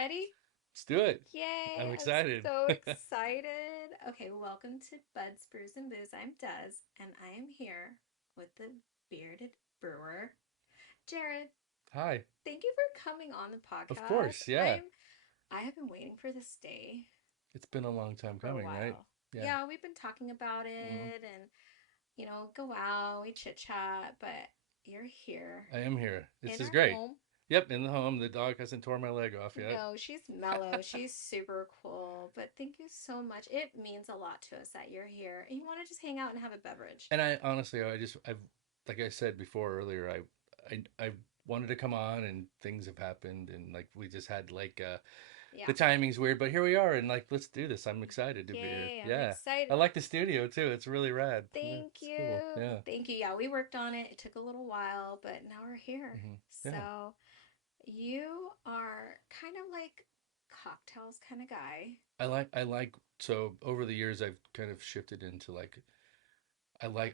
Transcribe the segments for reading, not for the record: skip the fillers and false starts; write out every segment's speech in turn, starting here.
ready? Let's do it. I'm Yay, I'm excited. so excited. Okay, welcome to Buds, Brews, and Booze. I'm Des, and I am here with the Bearded Brewer, Jerrod. Hi. Thank you for coming on the Of podcast. course, yeah. I have been waiting for this day It's been a long time for a coming, right? while. Yeah. Yeah, we've been talking about hmm it and, go out, we chit chat, but you're here I am here. This in is our great. home. Yep, in the home. The dog hasn't torn my leg off yet. No, she's mellow. She's super cool. But thank you so much. It means a lot to us that you're here and you want to just hang out and have a beverage. And I honestly, I've, like I said before earlier, I wanted to come on, and things have happened, and like we just had Yeah. the timing's weird, but here we are, and like let's do this. I'm excited to be here. Yay, I'm Yeah. excited. I like the studio too. It's really rad. Yeah, Thank it's you. cool. Yeah. Thank you. Yeah, we worked on it. It took a little while, but now we're here. Yeah. So, you are kind of like cocktails kind of guy. I like so over the years I've kind of shifted into I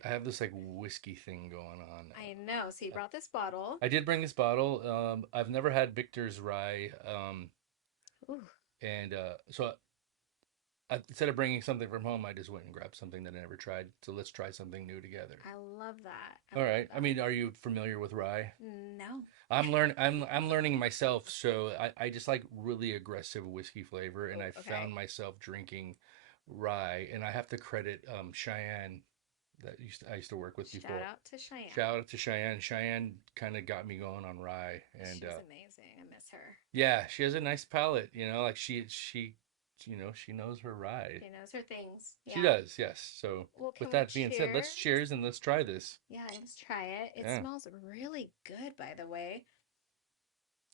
have this like whiskey thing going on. I know. So, you Uh, brought this bottle. I did bring this bottle. I've never had Michter's rye. Ooh, And so instead of bringing something from home, I just went and grabbed something that I never tried. So let's try something new together. I love that. I All love right. I that. mean, are you familiar with rye? No. I'm learning myself, so I just like really aggressive whiskey flavor, and Oh, I okay. found myself drinking rye, and I have to credit Cheyenne I used to work with Shout before. out to Shout Cheyenne. out to Cheyenne. Cheyenne kind of got me going on rye, and She's amazing. I miss her. yeah, she has a nice palate, like she knows her rye. She knows her things. She Yeah. does, yes. So Well, with can we that being said, let's cheers? cheers and let's try this. Yeah, let's try it. It Yeah. smells really good, by the way.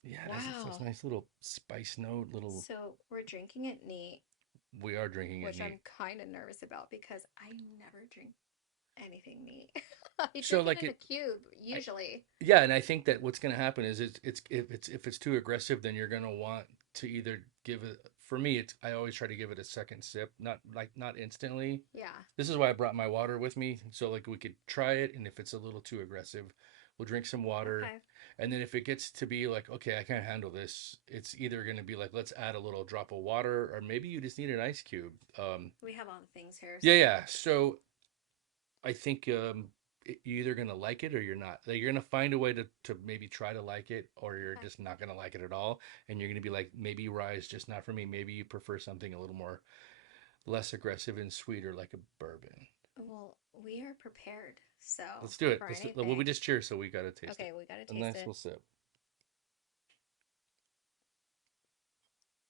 Yeah, that's Wow. a nice little spice note, little So we're drinking it neat, we are drinking it which neat. I'm kind of nervous about because I never drink anything neat. I So drink it like in a it cube, I, usually. yeah, and I think that what's going to happen is if it's too aggressive, then you're going to want to either give it. For me, it's I always try to give it a second sip, not instantly. Yeah. This is why I brought my water with me, so like we could try it, and if it's a little too aggressive, we'll drink some water, Okay. and then if it gets to be like, okay, I can't handle this, it's either going to be like, let's add a little drop of water, or maybe you just need an ice cube. We have all the things here, Yeah, so yeah. So I think you're either gonna like it or you're not. Like, you're gonna find a way to maybe try to like it, or you're okay. just not gonna like it at all, and you're gonna be like, maybe rye is just not for me. Maybe you prefer something a little more less aggressive and sweeter, like a bourbon. Well, we are prepared, so Let's do it. for Well, we anything. just cheers, so we gotta taste it. Okay, we gotta A taste nice it. little sip.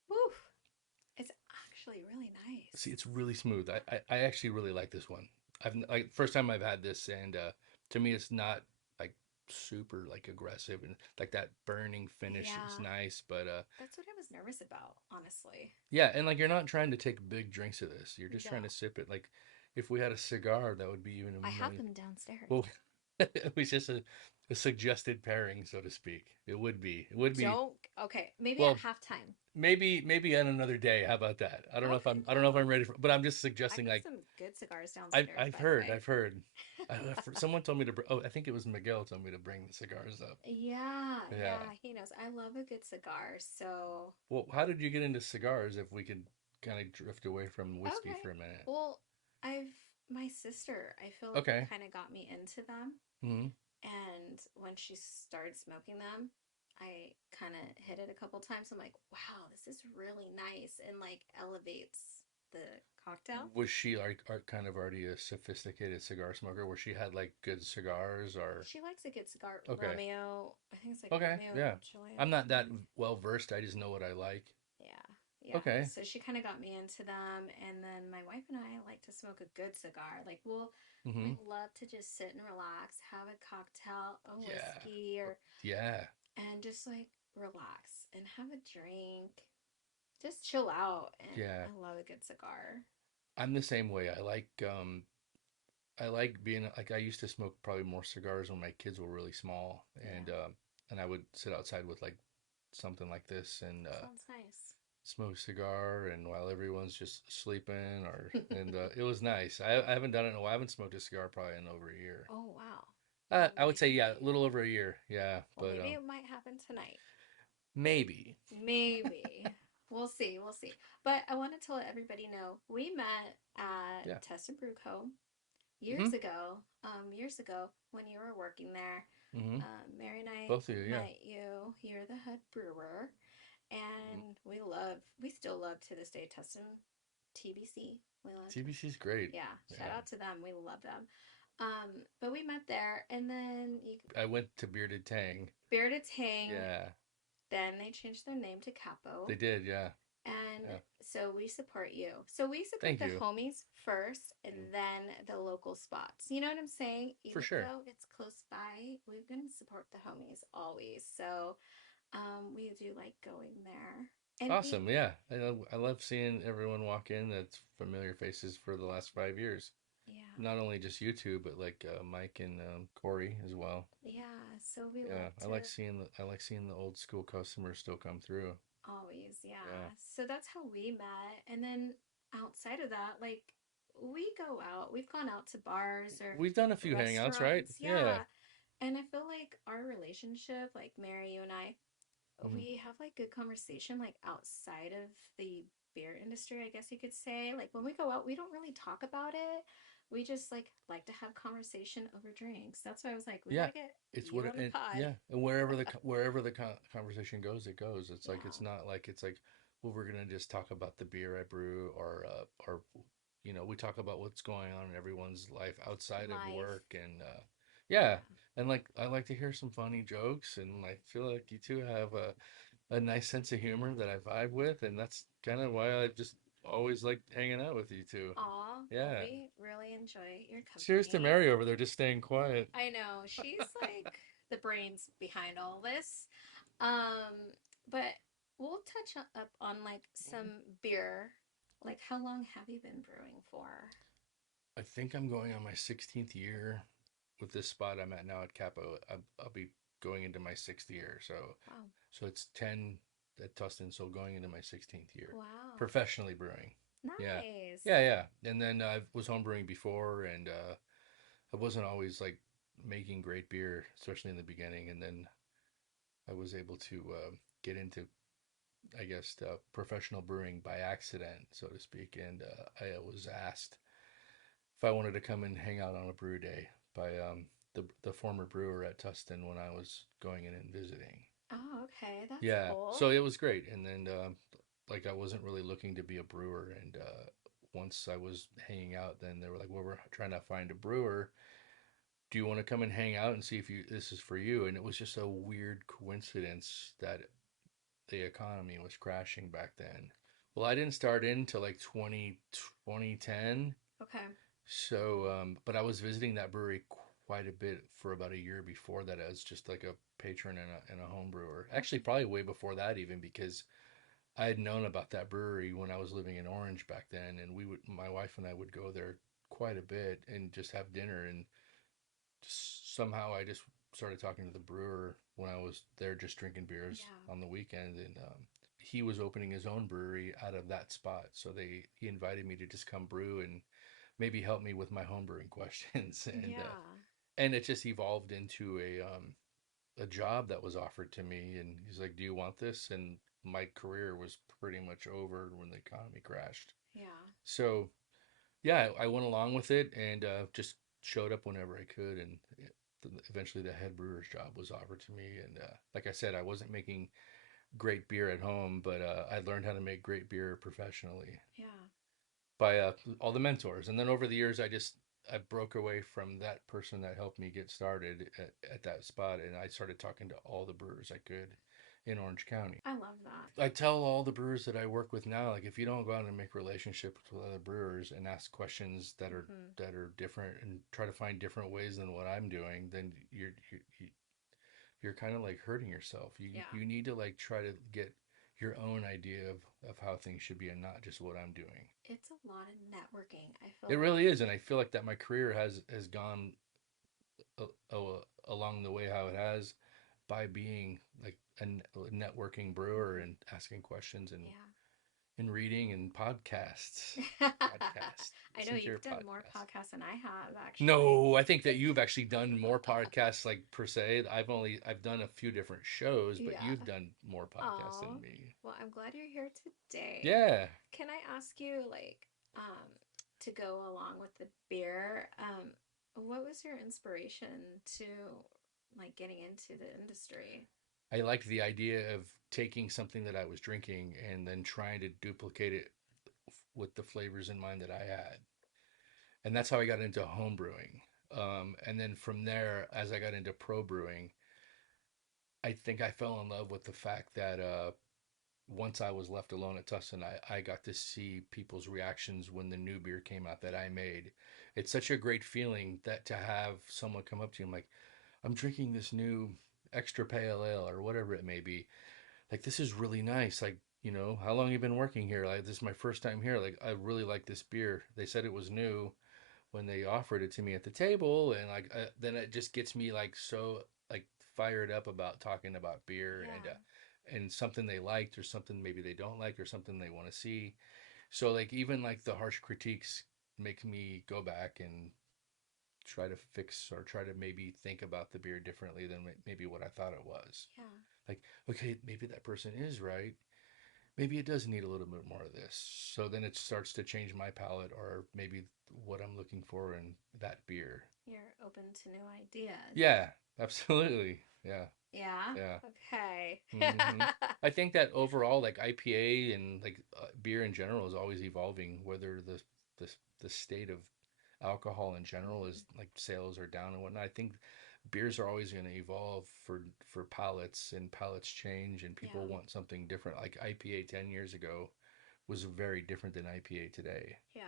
Woo! It's actually really See, nice. it's really smooth. I actually really like this one. I've like first time I've had this, and to me, it's not like super like aggressive, and like that burning finish is Yeah, nice, but that's what I was nervous about, honestly. yeah, and like you're not trying to take big drinks of this. You're just No, trying to sip it. Like if we had a cigar, that would be even I a have million. them downstairs. Well, it was just a suggested pairing, so to speak. It would be. It would be. Don't, okay, maybe at Well, halftime. maybe on another day. How about that? Okay, I don't know if well, I'm ready for. But I'm just I suggesting. got Like some good cigars downstairs, I've by the heard. way. I've heard. Someone told me to. Oh, I think it was Miguel told me to bring the cigars up. Yeah, Yeah. yeah, he knows. I love a good cigar, so Well, how did you get into cigars? If we could kind of drift away from whiskey okay. for a minute. Well, I've my sister, I feel like Okay. kind of got me into them. hmm And when she started smoking them, I kind of hit it a couple times. I'm like, wow, this is really nice and like elevates the cocktail. Was she like kind of already a sophisticated cigar smoker, where she had like good cigars, or She likes a good cigar. okay, Romeo, I think it's like okay, Romeo and yeah. Juliet I'm or not that something. well versed. I just know what I like. Yeah, yeah. Okay, So she kind of got me into them, and then my wife and I like to smoke a good cigar. Like we mm-hmm. love to just sit and relax, have a cocktail, a Yeah, whiskey, or yeah, and just like relax and have a drink, just chill out. And yeah. I love a good cigar. I'm the same way. I like being like I used to smoke probably more cigars when my kids were really small, Yeah, and I would sit outside with like something like this, and sounds nice. smoke a cigar, and while everyone's just sleeping, or and it was nice. I haven't done it in a while. I haven't smoked a cigar probably in over a year. Oh, wow. I would say, yeah, a Maybe. little over a year. Yeah, Well, but maybe it might happen tonight. Maybe. Maybe. We'll see. We'll see. But I want to let everybody know we met at Yeah. Test and Brew Co. Mm-hmm. Years ago when you were working there. Mm-hmm. Mary and I Both of you, yeah. met you. You're the head brewer, Mm-hmm. and we still love to this day Tustin TBC. We love to, TBC's great. yeah. Shout Yeah. out to them. We love them. But we met there, and then you I went to Bearded Tang. Bearded Tang. Yeah. Then they changed their name to Capo, They did, yeah. and Yeah. so we support you. So we support Thank the you. homies first, and Mm. then the local spots. You know what I'm saying? For Even sure. though it's close by, we're gonna support the homies always. So we do like going there. And Awesome. Yeah. I love seeing everyone walk in that's familiar faces for the last 5 years. yeah, Not only just you two, but like Mike and Corey as well. yeah. So we Yeah, love to I like seeing the old school customers still come through. always, Yeah. yeah. So that's how we met. And then outside of that, like we go out. We've gone out to bars or We've done a few hangouts, right? restaurants. Yeah. Yeah. And I feel like our relationship, like Mary, you and I, Mhm. we have like good conversation like outside of the beer industry, I guess you could say. Like when we go out, we don't really talk about it. We just like to have conversation over drinks. That's why I was like, we Yeah, gotta get it's you what on the and pod. yeah, and wherever the conversation goes, it goes. It's like Yeah, it's like well, we're gonna just talk about the beer I brew, or we talk about what's going on in everyone's life outside of life. work, and yeah, Yeah. and like I like to hear some funny jokes, and I feel like you two have a nice sense of humor that I vibe with, and that's kind of why I just always like hanging out with you two. Aw, well, Yeah. we really enjoy your Cheers to company. Mary over there, just staying quiet. I know she's like the brains behind all this. But we'll touch up on like some beer. Like, how long have you been brewing for? I think I'm going on my 16th year with this spot I'm at now at Capo. I'll be going into my sixth year. So Wow. so it's 10 at Tustin, so going into my 16th year Wow. professionally brewing. Yeah. Nice. Yeah, yeah. And then I was home brewing before, and I wasn't always like making great beer, especially in the beginning. And then I was able to get into, I guess, professional brewing by accident, so to speak. And I was asked if I wanted to come and hang out on a brew day by the former brewer at Tustin when I was going in and visiting. Oh, okay. That's Yeah, cool. so it was great. And then like I wasn't really looking to be a brewer, and once I was hanging out, then they were like, "Well, we're trying to find a brewer. Do you want to come and hang out and see if you this is for you?" And it was just a weird coincidence that the economy was crashing back then. Well, I didn't start in until like 2010. Okay. So, but I was visiting that brewery quite a bit for about a year before that as just like a patron and a home brewer. Actually, Okay. probably way before that even because I had known about that brewery when I was living in Orange back then, and my wife and I would go there quite a bit and just have dinner, and just somehow I just started talking to the brewer when I was there just drinking beers Yeah. on the weekend, and he was opening his own brewery out of that spot, so he invited me to just come brew and maybe help me with my homebrewing questions, Yeah. and it just evolved into a job that was offered to me, and he's like, "Do you want this?" And my career was pretty much over when the economy crashed. Yeah. So yeah, I went along with it and just showed up whenever I could, and eventually the head brewer's job was offered to me. And like I said, I wasn't making great beer at home, but I learned how to make great beer professionally Yeah. by all the mentors. And then over the years, I broke away from that person that helped me get started at that spot, and I started talking to all the brewers I could in Orange County. I love that. I tell all the brewers that I work with now, like if you don't go out and make relationships with other brewers and ask questions Hmm. that are different and try to find different ways than what I'm doing, then you're kind of like hurting yourself. Yeah. You need to like try to get your own idea of how things should be and not just what I'm doing. It's a lot of networking. I feel It like. really is, and I feel like that my career has gone along the way how it has by being like a networking brewer Hmm. and asking questions and Yeah. and reading and podcasts. Podcast. I know Listen to your you've done more podcast. podcasts than I have, actually. No, I think that you've actually done more podcasts, like per se. I've done a few different shows, but Yeah. you've done more podcasts Oh, than me. well, I'm glad you're here today. Yeah. Can I ask you, to go along with the beer, what was your inspiration to, like, getting into the industry? I liked the idea of taking something that I was drinking and then trying to duplicate it with the flavors in mind that I had. And that's how I got into home brewing. And then from there, as I got into pro brewing, I think I fell in love with the fact that once I was left alone at Tustin, I got to see people's reactions when the new beer came out that I made. It's such a great feeling that to have someone come up to you and like, I'm drinking this new extra pale ale or whatever it may be. Like, this is really nice. Like, how long you been working here? Like, this is my first time here. Like, I really like this beer. They said it was new when they offered it to me at the table, and like then it just gets me like so like fired up about talking about beer Yeah, and something they liked or something maybe they don't like or something they want to see. So like even like the harsh critiques make me go back and try to fix or try to maybe think about the beer differently than maybe what I thought it was. yeah, Like, okay, maybe that person is right. Maybe it does need a little bit more of this. So then it starts to change my palate or maybe what I'm looking for in that beer. you're open to new ideas. Yeah, absolutely. Yeah, Yeah, yeah. okay. I think that overall, like IPA and like beer in general is always evolving. Whether the the state of alcohol in general is like sales are down and whatnot. I think beers are always going to evolve for palates and palates change and people Yeah, want something different. Like IPA 10 years ago was very different than IPA today. yeah,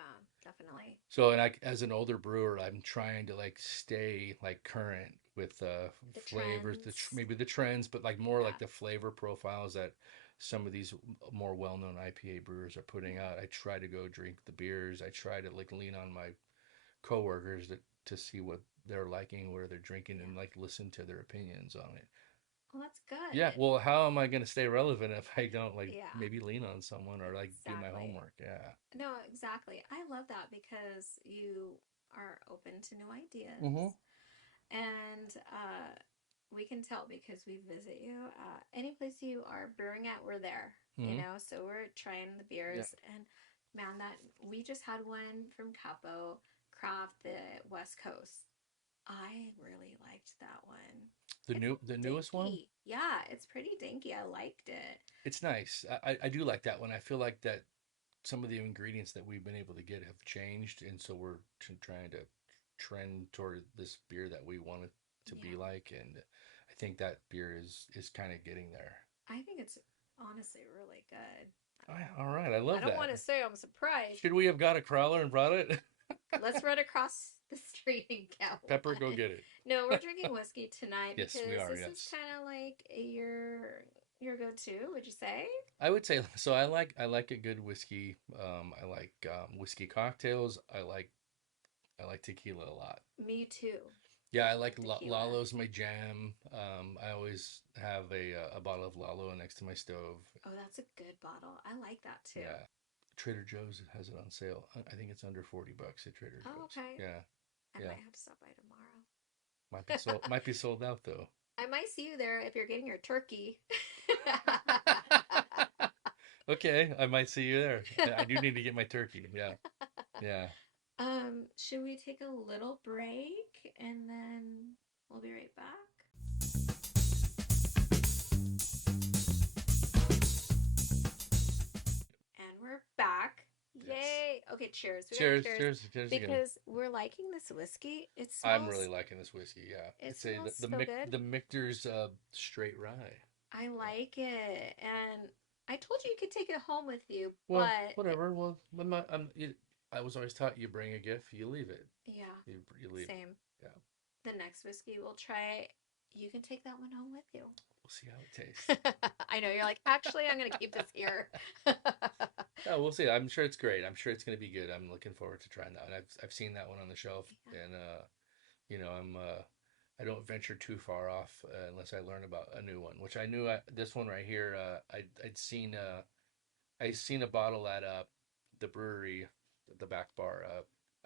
definitely. So, and as an older brewer, I'm trying to like stay like current with The flavors, trends. maybe the trends, but like more Yeah, like the flavor profiles that some of these more well-known IPA brewers are putting yeah. out. I try to go drink the beers. I try to like lean on my coworkers to see what they're liking, where they're drinking, Yeah. and like listen to their opinions on it. Well, that's Yeah, good. well, how am I going to stay relevant if I don't like Yeah, maybe lean on someone or like do my exactly. homework? Yeah. No, exactly. I love that because you are open to new Mm-hmm. ideas. And we can tell because we visit you. Any place you are brewing at, we're there, Mm-hmm. so we're trying the Yeah. beers. And man, that we just had one from Capo Craft, the West Coast. I really liked that one. It's The newest one. dinky. Yeah, it's pretty dinky. I liked it. It's nice. I do like that one. I feel like that some of the ingredients that we've been able to get have changed, and so we're trying to trend toward this beer that we want it to be Yeah, like, and I think that beer is kind of getting there. I think it's honestly really good. All right, I I love don't that. want to say I'm surprised. Should we have got a crowler and brought it? Let's run across the street and get Pepper, go one. get it. No, we're drinking whiskey tonight Yes, we because are. this is Yes, kind of like your go-to. Would you say? I would say so. I like a good whiskey. I like whiskey cocktails. I like tequila a lot. Me too. Yeah, I I like like tequila. Lalo's my jam. I always have a bottle of Lalo next to my stove. Oh, that's a good bottle. I like that too. Yeah, Trader Joe's has it on sale. I think it's under $40 at Trader Oh, Joe's. okay. Yeah, I yeah. might have to stop by Might be sold. tomorrow. Might be sold out though. I might see you there if you're getting your turkey. Okay, I might see you there. I do need to get my turkey. Yeah, yeah. Should we take a little break and then we'll be right back? And we're back. Yes. Yay. Okay, cheers. We gotta Cheers, cheers cheers, cheers again. because we're liking this whiskey. I'm really liking this whiskey. Yeah, It it's a smells so good. The Michter's straight rye. I Yeah. like it. And I told you you could take it home with you, Well, but whatever. Well, I was always taught you bring a gift, you leave it. yeah, You leave it. same. Yeah. The next whiskey we'll try, you can take that one home with you. We'll see how it tastes. I know you're like, actually, I'm gonna keep this here. Yeah, we'll see. I'm sure it's great. I'm sure it's going to be good. I'm looking forward to trying that. And I've seen that one on the shelf, Yeah. and I don't venture too far off unless I learn about a new one, which I knew this one right here. I'd seen I seen a bottle at the brewery, the back bar,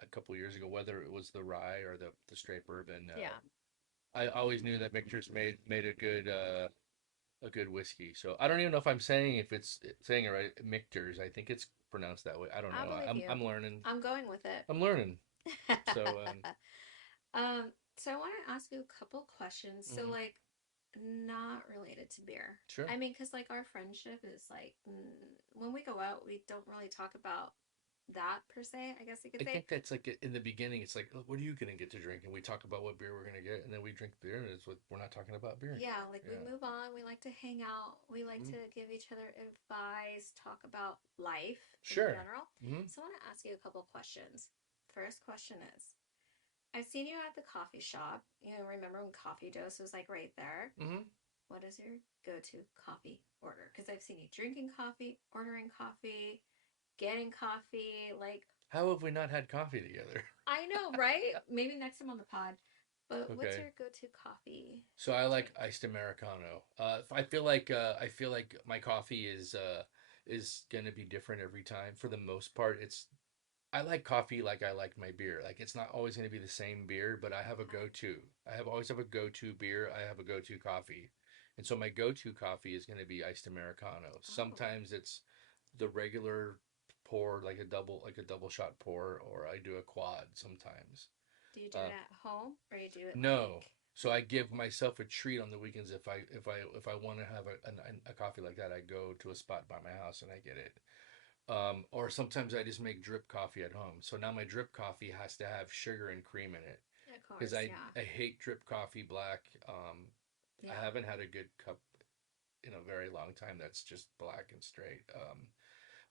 a couple years ago. Whether it was the rye or the straight bourbon, Yeah, I always knew that Michter's made a good whiskey. So I don't even know if I'm saying if it's saying it right. Michter's. I think it's pronounced that way. I don't I know. believe you. I'm learning. I'm going with I'm learning. it. So So I want to ask you a couple questions. So mhm. like not related to beer. Sure. I mean, because like our friendship is like when we go out, we don't really talk about that per se. I guess you could I say. think that's like in the beginning. It's like, "Oh, what are you gonna get to drink?" And we talk about what beer we're gonna get, and then we drink beer, and it's what we're not talking about beer Yeah, anymore. like we Yeah. move on. We like to hang out. We like Hmm. to give each other advice, talk about life in Sure. general. Hmm. So I want to ask you a couple questions. First question is, I've seen you at the coffee shop. You know, remember when Coffee Dose was like right there? Hmm. What is your go-to coffee order? Because I've seen you drinking coffee, ordering coffee, getting coffee. Like, How have we not had coffee together? I know, right? Maybe next time on the pod. But what's Okay. your go-to coffee So I like drink? iced americano. I feel like my coffee is gonna be different every time. For the most part, it's I like coffee like I like my beer. Like it's not always gonna be the same beer, but I have a go-to. I have always have a go-to beer. I have a go-to coffee, and so my go-to coffee is gonna be iced americano. Oh, Sometimes it's the regular pour, like a double shot pour, or I do a quad sometimes. do you do Uh, it at home or you do it no. like So I give myself a treat on the weekends if I want to have a coffee like that, I go to a spot by my house and I get it. Or sometimes I just make drip coffee at home. So now my drip coffee has to have sugar and cream in it of because course, yeah. I hate drip coffee black. I Yeah. haven't had a good cup in a very long time that's just black and straight.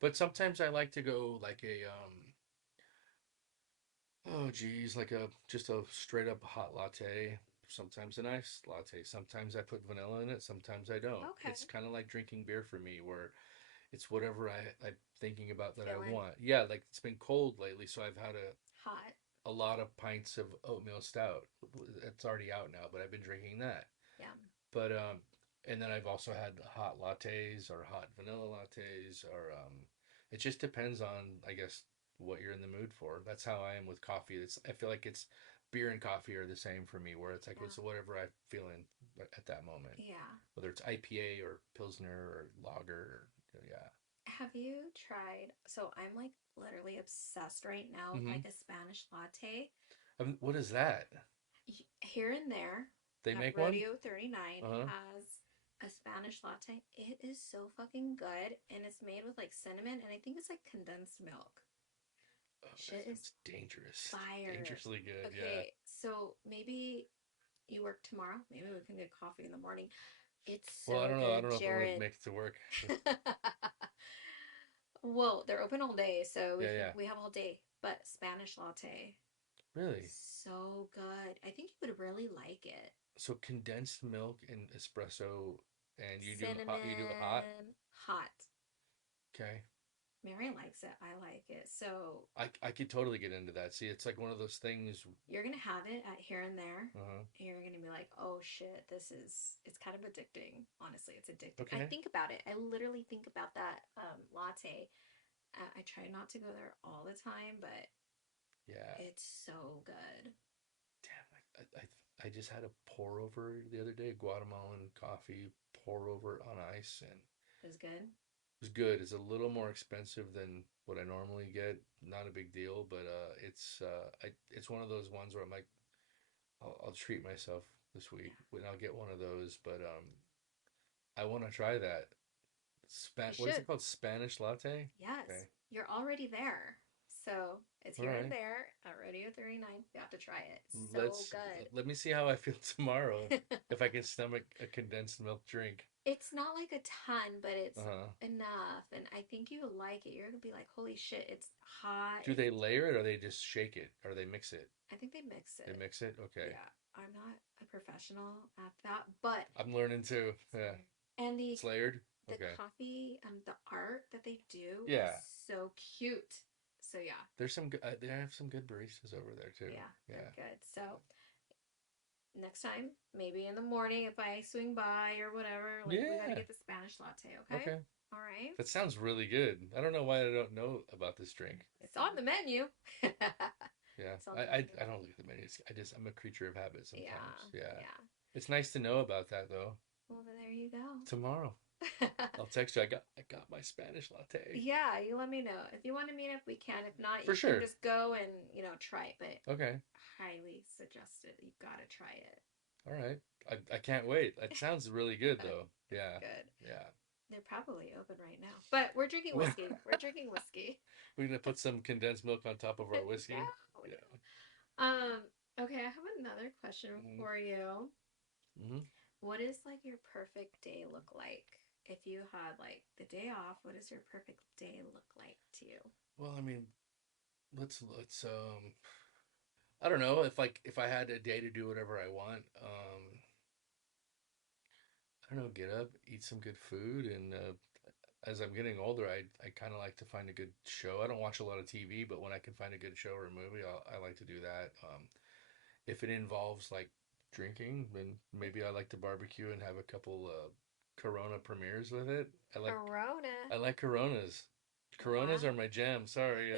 But sometimes I like to go like a oh geez, like a just a straight up hot latte. Sometimes an iced latte. Sometimes I put vanilla in it. Sometimes I don't. Okay. It's kind of like drinking beer for me, where it's whatever I'm thinking about that I Feeling want. Yeah, like it's been cold lately, so I've had hot. a lot of pints of oatmeal stout. It's already out now, but I've been drinking that. Yeah. But and then I've also had hot lattes or hot vanilla lattes, or it just depends on, I guess, what you're in the mood for. That's how I am with coffee. I feel like it's beer and coffee are the same for me, where it's like Yeah. it's whatever I'm feeling at that moment, Yeah. whether it's IPA or Pilsner or Lager. Or, yeah. Have you tried? So I'm like literally obsessed right now with Mm-hmm. like a Spanish latte. What is that? Here and there They at make one? Rodeo 39 Uh huh. has a Spanish latte. It is so fucking good and it's made with like cinnamon and I think it's like condensed milk. Oh, that Shit is sounds dangerous. fire. Dangerously good. Yeah. Okay, so maybe you work tomorrow. Maybe we can get coffee in the morning. It's Well, I so don't know. I good, don't know if I'm gonna Jerrod. make it to work. Well, they're open all day, so Yeah, yeah. we have all day. But Spanish latte, Really? so good. I think you would really like it. So condensed milk and espresso, and you do it hot. Cinnamon, hot. Okay. Mary likes it. I like it. So I could totally get into that. See, it's like one of those things. you're gonna have it at here and there. Uh-huh. And you're gonna be like, oh shit, this is it's kind of addicting. Honestly, it's addicting. I Okay. think about it. I literally think about that latte. I try not to go there all the time, but Yeah. it's so good. Damn. I just had a pour over the other day, Guatemalan coffee pour over on ice, and It was good. it was good. It's a little more expensive than what I normally get. Not a big deal, but it's one of those ones where I'm like, I'll treat myself this week Yeah, when I'll get one of those. But I want to try that. you What is should. it called? Spanish latte? Yes, Okay. you're already there. So it's All here and right. there at Rodeo 39. You have to try it. So Let's good. let me see how I feel tomorrow if I can stomach a condensed milk drink. It's not like a ton, but it's Uh-huh. enough. And I think you like it. You're gonna be like, holy shit, it's hot. Do they layer it or they just shake it or they mix it? I think they mix They it. mix it? Okay. Yeah, I'm not a professional at that, but I'm learning too. it's Yeah. layered. And It's layered? the Okay. coffee the art that they do is Yeah. so cute. So yeah, They have some good baristas over there too. yeah, they're Yeah. good. So next time, maybe in the morning if I swing by or whatever, like we got to Yeah. get the Spanish latte, okay? Okay. All right. That sounds really good. I don't know why I don't know about this drink. It's on the menu. It's Yeah, on the menu. I don't look at the menus. I'm a creature of habit sometimes. Yeah. Yeah, Yeah. it's nice to know about that though. Well, then there you Tomorrow, go. I'll text you. I got my Spanish latte Yeah, you let me know. If you want to meet up, we can. If not, for you can sure. just go and, try it. But Okay, highly suggest it. You gotta try it. all right. I can't wait. It sounds really good though. It's Yeah, good. yeah. They're probably open right now. But we're drinking whiskey. We're drinking whiskey. We're gonna put some condensed milk on top of our whiskey. No, Yeah. no. Okay, I have another question Mm-hmm. for you. Mm-hmm. What does like your perfect day look like? If you had like the day off, what does your perfect day look like to you? Well, I mean, let's I don't know if I had a day to do whatever I want. I don't know, get up, eat some good food, and as I'm getting older, I kind of like to find a good show. I don't watch a lot of TV, but when I can find a good show or a movie, I like to do that. If it involves like drinking, then maybe I like to barbecue and have a couple Corona premieres with it. Corona. I like Coronas. Coronas are Wow. my jam. Sorry,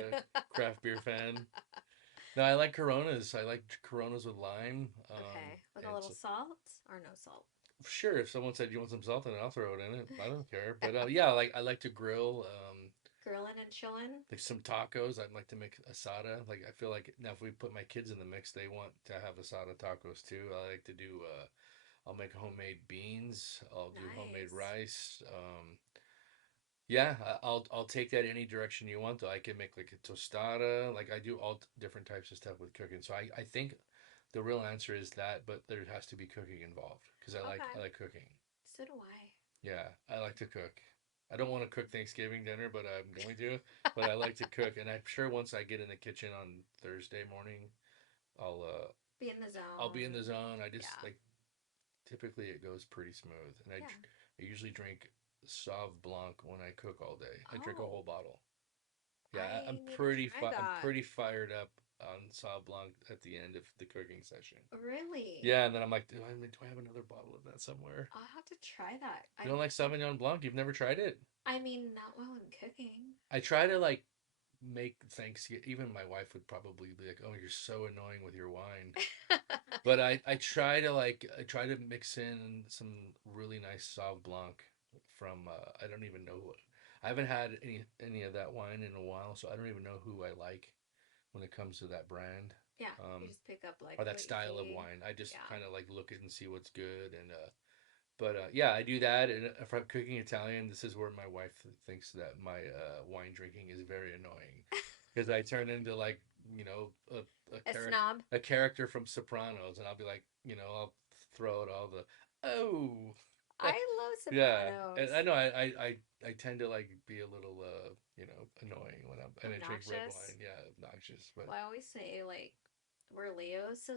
craft beer fan. No, I like Coronas. I like Coronas with lime. Okay, with a And little so, salt or no salt? sure, if someone said you want some salt, then I'll throw it in it. I don't care. But yeah, I like to grill. Grilling and chilling. Like some tacos. I'd like to make asada. Like I feel like now if we put my kids in the mix, they want to have asada tacos too. I like to do. I'll make homemade beans. I'll do homemade Nice. rice. Yeah, I'll take that any direction you want. Though I can make like a tostada. Like I do all different types of stuff with cooking. So I think the real answer is that, but there has to be cooking involved because Okay. I like cooking. So do I. Yeah, I like to cook. I don't want to cook Thanksgiving dinner, but I'm going to. But I like to cook, and I'm sure once I get in the kitchen on Thursday morning, I'll uh Be in the I'll be in the zone. zone. I just Yeah. like typically it goes pretty smooth, and Yeah. I usually drink Sauv Blanc when I cook all day. I drink a Oh, whole bottle. Yeah, I need to try I'm that. pretty fired up on Sauv Blanc at the end of the cooking session. Really? Yeah, and then I'm like, do I have another bottle of that somewhere? I'll have to try that. You don't like Sauvignon Blanc? You've never tried it? I mean, not while I'm cooking. I try to like make Thanksgiving. Even my wife would probably be like, "Oh, you're so annoying with your wine." But I try to I try to mix in some really nice Sauv Blanc from I don't even know what I haven't had any of that wine in a while, so I don't even know who I like when it comes to that brand. Yeah, you Um, just pick up like or that what you style of see. wine. I just Yeah. kind of like look at and see what's good and but yeah, I do that. And if I'm cooking Italian, this is where my wife thinks that my wine drinking is very annoying because I turn into like a A character snob. from Sopranos, and I'll be like I'll throw out all the oh I love yeah, and Sopranos. I know I tend to like be a little annoying when and I drink red Obnoxious. wine. Yeah, obnoxious, but Well, I always say like we're Leos, so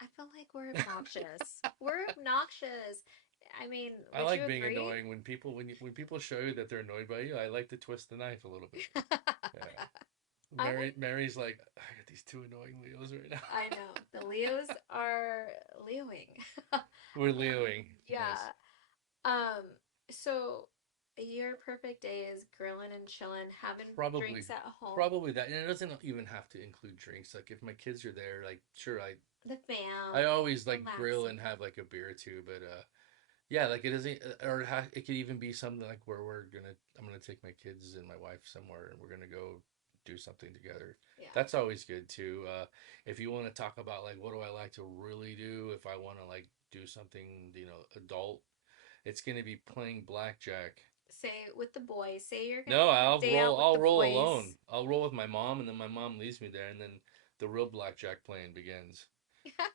I feel like we're obnoxious. We're obnoxious. I mean, I would you like being agree? annoying when people show you that they're annoyed by you. I like to twist the knife a little bit. Yeah. I like. Mary's like, I got these two annoying Leos right now. I know the Leos are Leoing. We're Leoing. Yes. Yeah. Um. So your perfect day is grilling and chilling, having Probably drinks at home, probably that. And it doesn't even have to include drinks. Like if my kids are there, like sure the I fam, always like grill relaxing. and have like a beer or two, but yeah, like it doesn't or it could even be something like where I'm gonna take my kids and my wife somewhere and we're gonna go do something together. Yeah. That's always good too. If you want to talk about like what do I like to really do if I want to like do something adult, it's gonna be playing blackjack. Say with the boys. Say you're gonna No, have a day out with I'll the roll boys. alone. I'll roll with my mom and then my mom leaves me there and then the real blackjack playing begins.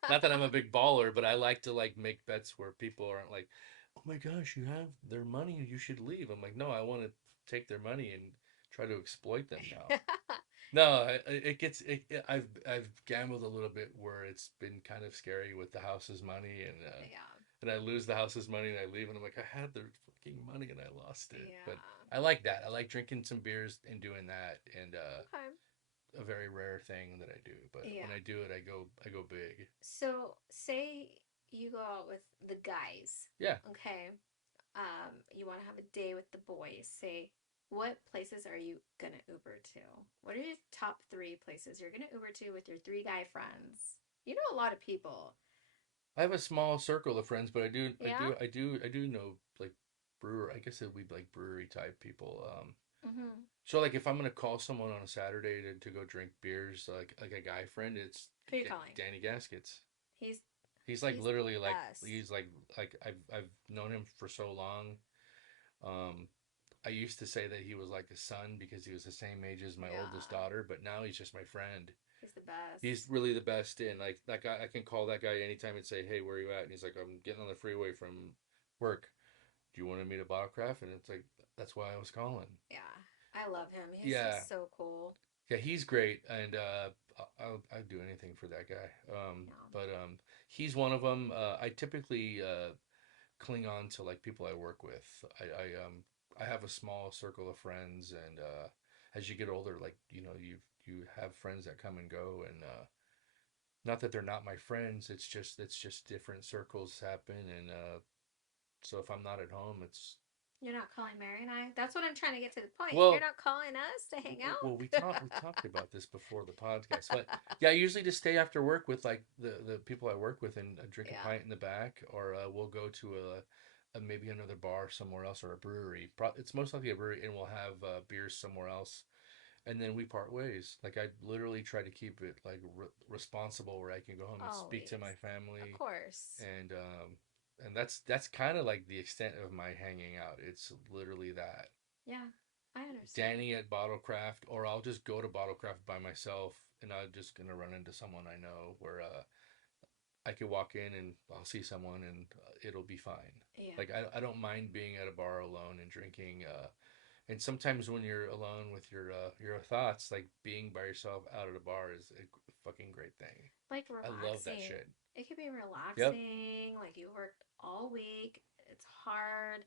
Not that I'm a big baller, but I like to like make bets where people aren't like, "Oh my gosh, you have their money, you should leave." I'm like, "No, I want to take their money and try to exploit them now." No, I've gambled a little bit where it's been kind of scary with the house's money Yeah. and I lose the house's money and I leave and I'm like, I had their fucking money and I lost it. But Yeah. I like that. I like drinking some beers and doing that and Okay. a very rare thing that I do. But when Yeah. I do it, I go big. So say you go out with the guys. Yeah. Okay. you want to have a day with the boys, say, what places are you gonna Uber to? What are your top three places you're gonna Uber to with your three guy friends? You know a lot of people. I have a small circle of friends, but Yeah? I do know like brewer. I guess it would be like brewery type people. Mm-hmm. So like if I'm gonna call someone on a Saturday to go drink beers, like a guy friend, it's Who are you calling? Danny Gaskets. He's He's like he's the literally like best. he's like I've known him for so long. Um, I used to say that he was like a son because he was the same age as my oldest Yeah. daughter, but now he's just my friend. He's the He's best. really the best in like that guy. I can call that guy anytime and say, "Hey, where are you at?" And he's like, "I'm getting on the freeway from work. Do you want to meet a bottle craft?" And it's like that's why I was calling. Yeah. I love him. He's Yeah, just so cool. yeah, he's great, and I'd do anything for that guy. Yeah. But he's one of them. I typically cling on to like people I work with. I have a small circle of friends, and as you get older, like you have friends that come and go, and not that they're not my friends. It's just different circles happen, and so if I'm not at home, it's You're not calling Mary and I? That's what I'm trying to get to the point. You're well, not calling us to hang well, out? we talked about this before the podcast, but yeah, I usually just stay after work with like the people I work with and drink a Yeah. pint in the back, or we'll go to a maybe another bar somewhere else or a brewery. It's most likely a brewery, and we'll have beers somewhere else, and then we part ways. Like I literally try to keep it like responsible, where I can go home and speak to my Always. Of family, course. and that's kind of like the extent of my hanging out. It's literally that. Yeah. I understand. Danny at Bottlecraft, or I'll just go to Bottlecraft by myself, and I'm just gonna run into someone I know where I could walk in and I'll see someone and it'll be fine. Yeah. Like I don't mind being at a bar alone and drinking. And sometimes when you're alone with your thoughts, like being by yourself out at a bar is a fucking great thing. Like I love that relaxing. shit. It could be Yep. relaxing. Like you worked all week. It's hard.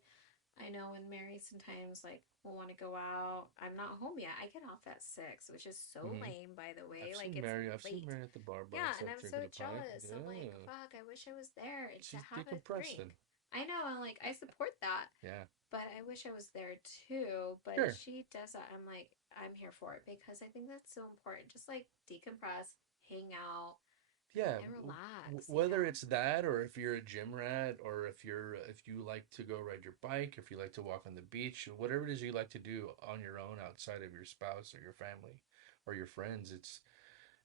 I know when Mary sometimes like will want to go out. I'm not home yet. I get off at 6, which is so Mm-hmm. lame, by the way. Like it's I've seen late. Mary at the bar by Yeah, and herself I'm so drinking a pint. jealous. I'm like, Yeah, fuck, I wish I was there to she's have a decompressing. drink. I know, I'm like, I support that, Yeah, but I wish I was there too. But sure. she does that. I'm like, I'm here for it because I think that's so important. Just like decompress, hang out, Yeah, and relax, you whether know? it's that or if you're a gym rat or if you like to go ride your bike, if you like to walk on the beach, whatever it is you like to do on your own outside of your spouse or your family or your friends,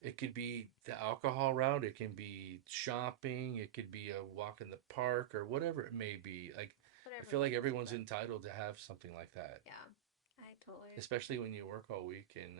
it could be the alcohol route, it can be shopping, it could be a walk in the park or whatever it may be. Like I Whatever feel like makes you everyone's fun. entitled to have something like that, Yeah, I totally especially when you work all week and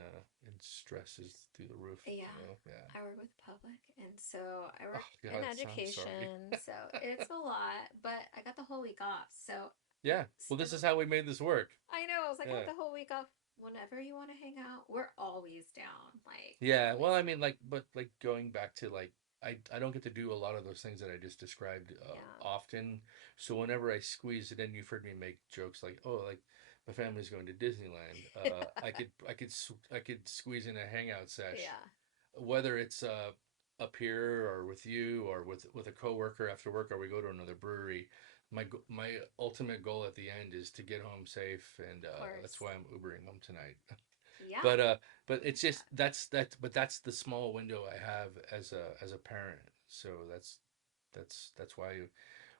stress is through the roof, Yeah, you know? Yeah. I work with the public, and so I Oh work in God, I'm sorry. education, so it's a lot. But I got the whole week off, so Yeah. Well, this is how we made this work. I know I was like, I got Yeah. the whole week off. Whenever you want to hang out, we're always down. Like we're Yeah. Well, always I down. mean, like, but like going back to like, I don't get to do a lot of those things that I just described Yeah, often. So whenever I squeeze it in, you've heard me make jokes like, oh, like my family's going to Disneyland. I could squeeze in a hangout sesh, yeah, whether it's up here or with you or with a coworker after work, or we go to another brewery. My ultimate goal at the end is to get home safe, and of that's course. why I'm Ubering home tonight. Yeah, but uh but I it's like just that. that's the small window I have as a parent. So that's why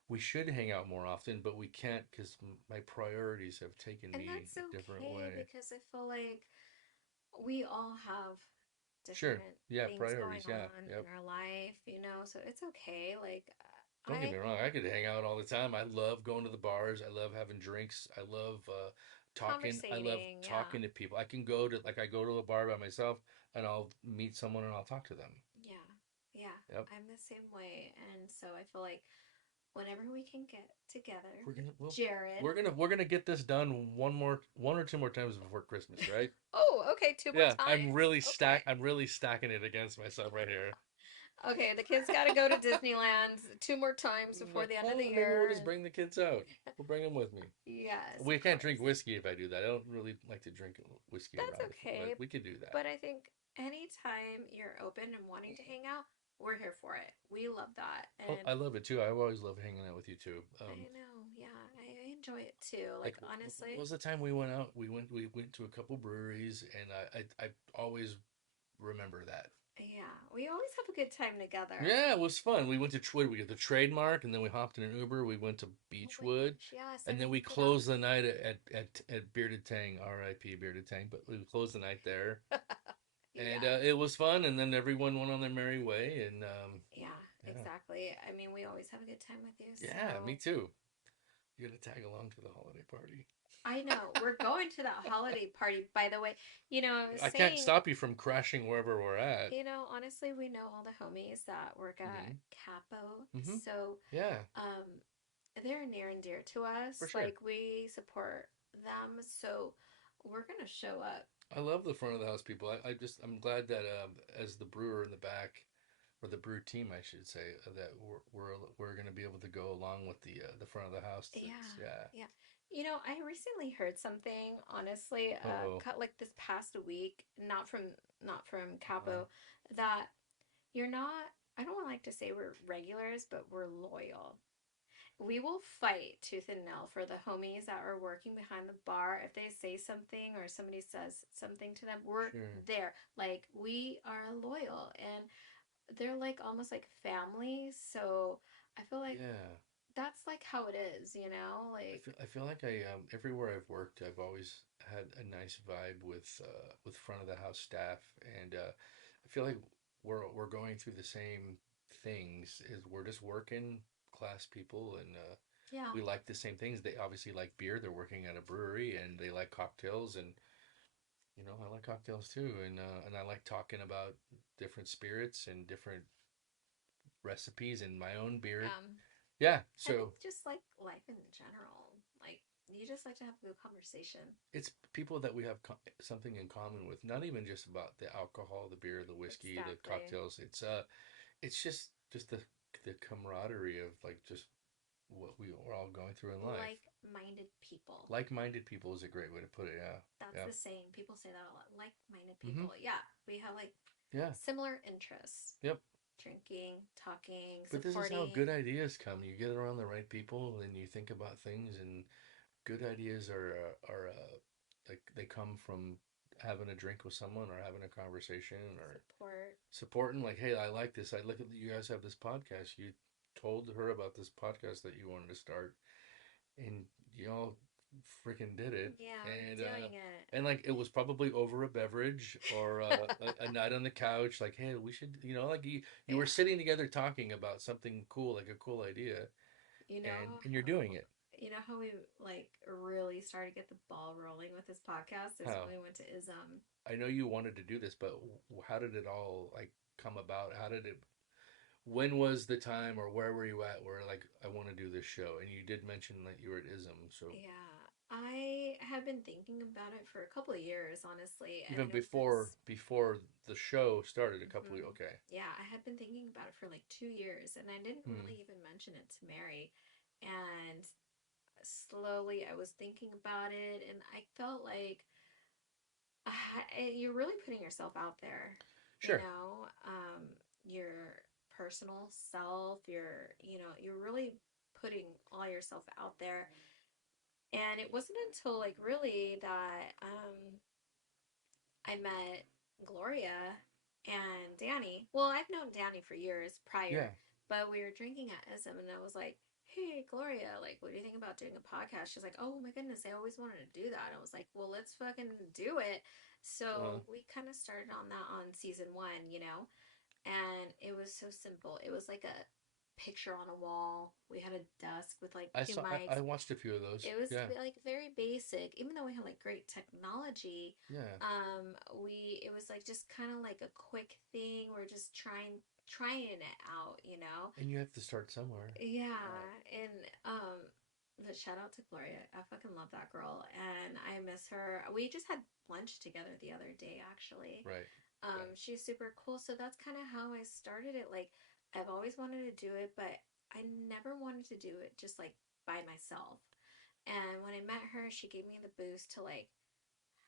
we should hang out more often, but we can't because my priorities have taken And me that's a different okay way. because I feel like we all have Sure. different Yeah, things going priorities. Yeah. on in Yep. our life, you know, so it's okay. Like, Don't get I me wrong, I could hang out all the time. I love going to the bars. I love having drinks. I love talking. I love conversating, yeah. talking to people. I can go to like I go to a bar by myself and I'll meet someone and I'll talk to them. Yeah, yeah, Yep. I'm the same way. And so I feel like whenever we can get together We're with gonna well, Jerrod. we're gonna get this done one or two more times before Christmas, right? Oh, okay, two more Yeah, times. Okay. I'm really stacking it against myself right here. Okay, the kids got to go to Disneyland two more times before the end of the Well, maybe we'll year. just And bring the kids out. We'll bring them with me. yes, We of can't drink course. whiskey if I do that. I don't really like to drink whiskey That's around, but okay. we could do that. But I think anytime you're open and wanting to hang out, we're here for it. We love that. Oh, And I love it too. I always love hanging out with you too. I know, yeah, I enjoy it too. Like, Like what honestly, was the time we went out? We went to a couple breweries, and I always remember that. yeah, we always have a good time together. Yeah, it was fun. We went to we got the Trademark, and then we hopped in an Uber. We went to Oh my Beechwood, gosh, yes, I and then didn't we think of that. closed the night at Bearded Tang, R.I.P. Bearded Tang. But we closed the night there, and Yeah, it was fun. And then everyone went on their merry way, and yeah, yeah, exactly. I mean, we always have a good time with you. yeah, me So too. You got to tag along to the holiday party. I know we're going to that holiday party. By the way, I was I can't saying, stop you from crashing wherever we're at. honestly, we know all the homies that work at Mm-hmm. Capo. Mm-hmm. So, Yeah, um, they're near and dear to us. for sure. Like we support them. So we're gonna show up. I love the front of the house people. I'm glad that as the brewer in the back, or the brew team, I should say, that we're going to be able to go along with the front of the house. Yeah, That's yeah. yeah. I recently heard something, honestly, Oh, cut like this past week, not from uh, Capo, that you're not. I don't like to say we're regulars, but we're loyal. We will fight tooth and nail for the homies that are working behind the bar. If they say something or somebody says something to them, we're sure. there. Like we are loyal, and they're like almost like family. So I feel like Yeah, that's like how it is. Like I feel like everywhere I've worked, I've always had a nice vibe with front of the house staff, and I feel like we're going through the same things. Is we're just working class people, and yeah, we like the same things. They obviously like beer. They're working at a brewery, and they like cocktails, and I like cocktails too, and I like talking about different spirits and different recipes and my own beer. um, Yeah, I think so just like life in general, like you just like to have a good conversation. it's people that we have something in common with. Not even just about the alcohol, the beer, the whiskey, the Exactly. cocktails. It's just the camaraderie of like just what we're all going through in life. Like-minded people. Like-minded people is a great way to put it. That's Yeah, the saying. People say that a lot. Like-minded yeah, people. Yeah, we have like yeah, similar interests. yep. Drinking, talking, But this is how good supporting. ideas come. You get around the right people, and you think about things, and good ideas are like they come from having a drink with someone or having a conversation or Support. supporting. Like, hey, I like this. I look at you guys have this podcast. You told her about this podcast that you wanted to start, and y'all freaking did it. Yeah, we're And doing it. like it was probably over a beverage or a night on the couch. Like, hey, we should, like you were Yeah. sitting together talking about something cool, like a cool idea, You and know you're doing how it. we like really started to get the ball rolling with this podcast is How? when we went to ISM. I know you wanted to do this, but how did it all like come about? How did it? When was the time, or where were you at? Where like I want to do this show, and you did mention that you were at ISM, so Yeah, I have been thinking about it for a couple of years, honestly, and even ever before the show started, a couple of hmm okay, yeah, I had been thinking about it for like 2 years, and I didn't hmm, really even mention it to Mary. And slowly, I was thinking about it, and I felt like you're really putting yourself out there, you sure, know, your personal self. You're really putting all yourself out there. And it wasn't until like really that I met Gloria and Danny. Well, I've known Danny for years yeah, prior, but we were drinking at ISM, and I was like, "Hey, Gloria, like, what do you think about doing a podcast?" She's like, "Oh my goodness, I always wanted to do that." I was like, "Well, let's fucking do it." uh, So we kind of started on that on season 1, and it was so simple. It was like a picture on a wall. We had a desk with like two I mics. watched a few of those, It was yeah, like very basic, even though we had like great technology. yeah, We it was like just kind of like a quick thing. We're just trying it out. and you have to start somewhere, Yeah, yeah, and but shout out to Gloria. I fucking love that girl, and I miss her. We just had lunch together the other day, actually. right, yeah, She's super cool. So that's kind of how I started it. Like, I've always wanted to do it, but I never wanted to do it just like by myself. And when I met her, she gave me the boost to like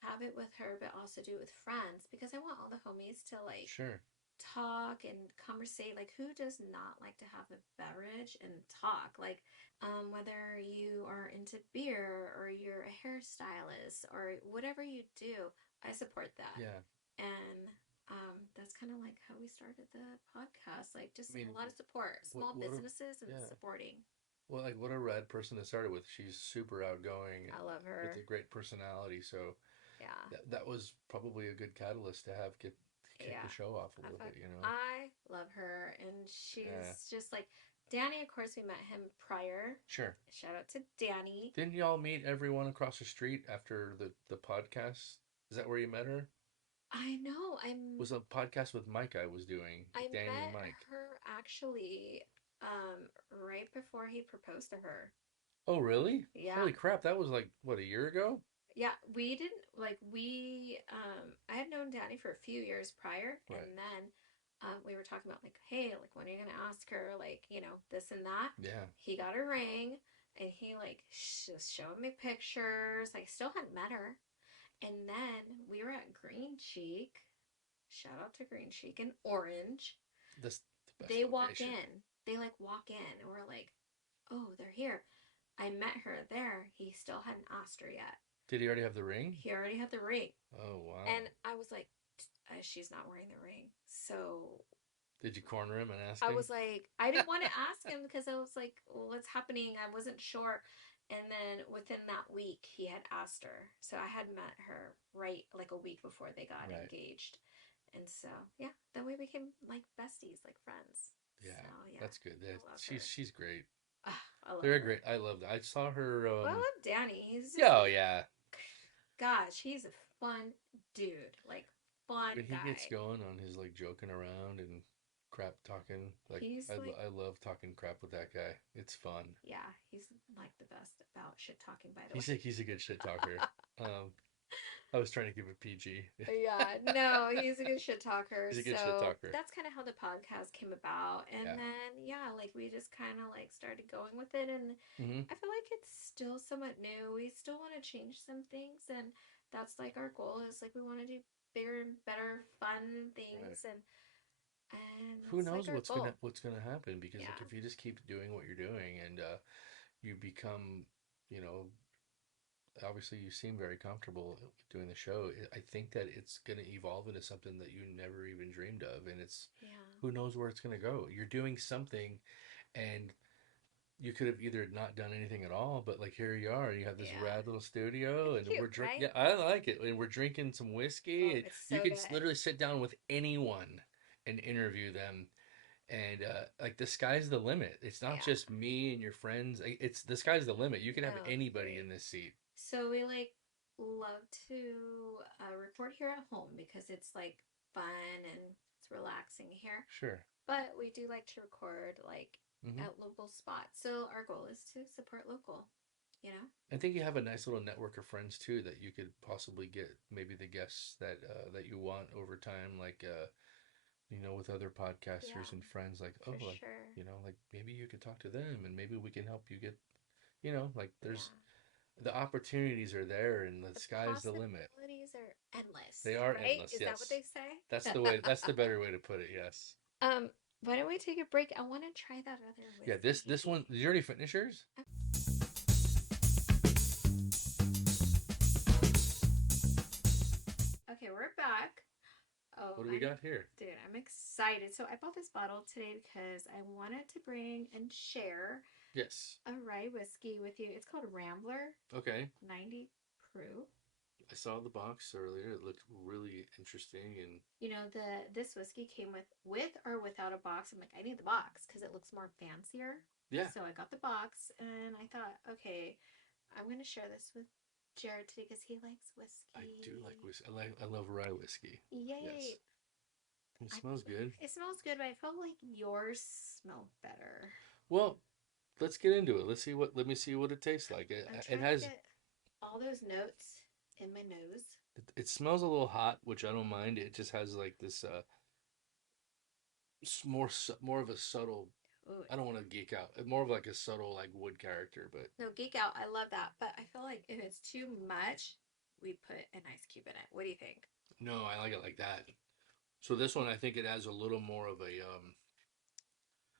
have it with her, but also do it with friends because I want all the homies to like sure, talk and conversate. Like, who does not like to have a beverage and talk? Like, whether you are into beer or you're a hairstylist or whatever you do, I support that. Yeah. And that's kind of like how we started the podcast. Like, I just mean, a lot of support, small what a, businesses and yeah. supporting. Well, like what a rad person to start it with. She's super outgoing I love with a her. great personality. So Yeah. that was probably a good catalyst to have get to kick the Yeah. show off a little bit, you know? I love her, and Yeah. she's just like Danny. Of course, we met him prior. Sure. Shout out to Danny. Didn't y'all meet everyone across the street after the podcast? Is that where you met her? I know. Was a podcast with Mike I was doing, I with Danny and met Mike. her actually right before he proposed to her. Oh, really? Yeah. Holy crap, that was like what, a year ago? Yeah, we didn't like we I had known Danny for a few years prior, and Right. then we were talking about like, hey, like when are you gonna ask her, like, this and that. Yeah. He got a ring, and he like just showed me pictures. I still hadn't met her, and then we were at Green Cheek. Shout out to Green Cheek in Orange. That's the best They walk location. in. They like walk in, and we're like, oh, they're here. I met her there. He still hadn't asked her yet. Did he already have the ring? He already had the ring. Oh, wow. And I was like, she's not wearing the ring. So Did you corner him and ask I him? was like, I didn't want to ask him because I was like, well, what's happening? I wasn't sure. And then within that week, he had asked her. So I had met her right like a week before they got Right. engaged. And so, yeah, then we became like besties, like friends. Yeah, So, yeah, that's good. I love her. She's great. I love They're her. great. I love that. I saw her. Well, I love Danny. He's just Yeah, oh like, yeah. gosh, he's a fun dude. Like, fun When he gets guy. going on his like joking around and crap talking, like He's like, I love talking crap with that guy. It's fun. yeah, he's like the best about shit talking, by the He's way. like he's a good shit talker. Um, I was trying to keep it PG. Yeah, no, he's a good shit talker. He's a good shit So talker. that's kind of how the podcast came about. And Yeah. then, yeah, like we just kind of like started going with it. And Hmm. I feel like it's still somewhat new. We still want to change some things. And that's like our goal is like we want to do bigger and better, fun Right. things. And Who that's like knows our goal. what's gonna happen? Because like Yeah. if you just keep doing what you're doing and you become, you know, obviously you seem very comfortable doing the show. I think that it's going to evolve into something that you never even dreamed of, and it's Yeah. who knows where it's going to go. You're doing something, and you could have either not done anything at all, but like here you are, you have this Yeah. rad little studio, It's and cute, we're drink. right? Yeah, I like it, and we're drinking some Oh, whiskey. it's You so could good. literally sit down with anyone and interview them and like the sky's the limit. It's not Yeah. just me and your friends. It's the sky's the limit. You can have Oh, anybody great. in this seat. So we like love to record here at home because it's like fun and it's relaxing here. Sure. But we do like to record like Hmm. at local spots. So our goal is to support local, you know? I think you have a nice little network of friends too that you could possibly get maybe the guests that you want over time, like with other podcasters Yeah, and friends. Like for like sure. like maybe you could talk to them and maybe we can help you get like there's Yeah. the opportunities are there and the The sky's the limit. possibilities are endless, They are right? endless. Is that what Yes, they say? that's the way. That's the better way to put it. Yes. um, why don't we take a break? I want to try that other Yeah. This one. whiskey. Did you already finish yours? Okay, we're back. Oh, What do we got here? dude, I'm excited. So I bought this bottle today because I wanted to bring and share Yes. a rye whiskey with you. It's called Rambler, Okay. 90 proof. I saw the box earlier. It looked really interesting and This whiskey came with or without a box. I'm like, I need the box because it looks more fancier. yeah, So I got the box and I thought, okay, I'm gonna share this with Jerrod today because he likes I do like whiskey. whiskey. I love rye whiskey. Yes. Yay! It I, smells good. it smells good, but I felt like yours smelled better. Well, let's get into it. Let me see what it tastes like. I'm It trying to has get all those notes in my nose. it smells a little hot, which I don't mind. It just has like this more of a subtle. Ooh, I don't want to geek out. More of like a subtle like wood character, but no, geek out. I love that, but I feel like if it's too much, we put an ice cube in it. What do you think? no, I like it like that. So this one, I think it has a little more of a